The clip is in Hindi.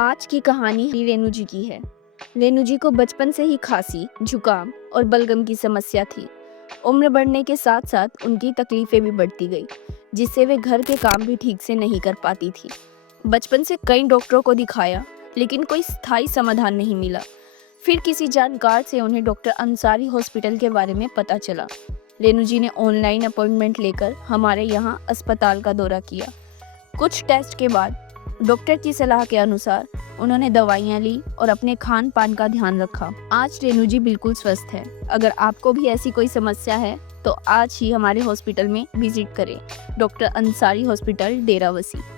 आज की कहानी रेनू जी की है। रेनू जी को बचपन से ही खांसी, जुकाम और बलगम की समस्या थी। उम्र बढ़ने के साथ साथ उनकी तकलीफें भी बढ़ती गई, जिससे वे घर के काम भी ठीक से नहीं कर पाती थी। बचपन से कई डॉक्टरों को दिखाया, लेकिन कोई स्थायी समाधान नहीं मिला। फिर किसी जानकार से उन्हें डॉक्टर अंसारी हॉस्पिटल के बारे में पता चला। रेनू जी ने ऑनलाइन अपॉइंटमेंट लेकर हमारे यहाँ अस्पताल का दौरा किया। कुछ टेस्ट के बाद डॉक्टर की सलाह के अनुसार उन्होंने दवाइयाँ ली और अपने खान पान का ध्यान रखा। आज रेनू जी बिल्कुल स्वस्थ है। अगर आपको भी ऐसी कोई समस्या है तो आज ही हमारे हॉस्पिटल में विजिट करें। Doctor Ansari hospital, Derabassi.